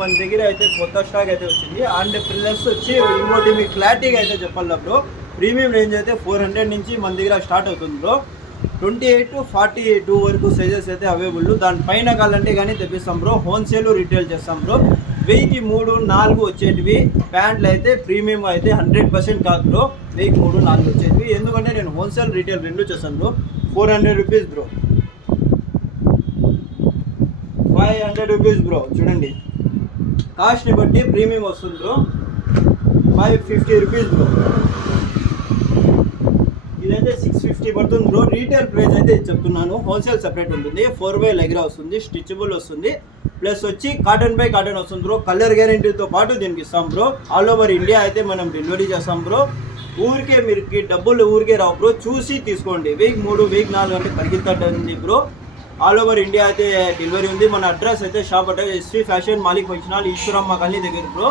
మన దగ్గర అయితే కొత్త స్టాక్ అయితే వచ్చింది. అండ్ ప్లస్ వచ్చి ఇంకోటి మీకు క్లారిటీగా అయితే చెప్పాలి బ్రో, ప్రీమియం రేంజ్ అయితే 400 నుంచి మన దగ్గర స్టార్ట్ అవుతుంది బ్రో. 28 to 42 వరకు సైజెస్ అయితే అవైలబుల్. దానిపైన కావాలంటే కానీ తెప్పిస్తాం బ్రో. హోల్సేల్ రిటైల్ చేస్తాం బ్రో. 1000కి 3, 4 వచ్చేటివి ప్యాంట్లు అయితే ప్రీమియం అయితే 100% కాదు బ్రో. 1000కి 3, 4 వచ్చేటివి. ఎందుకంటే నేను హోల్సేల్ రిటైల్ రెండు చేస్తాను bro. 400 rupees bro, 500 rupees bro. చూడండి కాస్ట్ని బట్టి ప్రీమియం వస్తుంది బ్రో. 550 rupees bro. ఇదైతే 650 పడుతుంది బ్రో. రీటైల్ ప్రైస్ అయితే చెప్తున్నాను, హోల్సేల్ సెపరేట్ ఉంటుంది. 4 లెగ్రా వస్తుంది, స్టిచబుల్ వస్తుంది, ప్లస్ వచ్చి కాటన్ బై కాటన్ వస్తుంది బ్రో. కలర్ గ్యారెంటీతో పాటు దీనికి ఇస్తాం బ్రో. ఆల్ ఓవర్ ఇండియా అయితే మనం డెలివరీ చేస్తాం బ్రో. ఊరికే మీరు డబ్బులు ఊరికే రావు బ్రో, చూసి తీసుకోండి. 1003, 1004 అంటే పరిగెత్తండి బ్రో. ఆల్ ఓవర్ ఇండియా అయితే డెలివరీ ఉంది. మన అడ్రస్ అయితే shop address SV fashion Malik function hall Eswaramma colony దగ్గర బ్రో.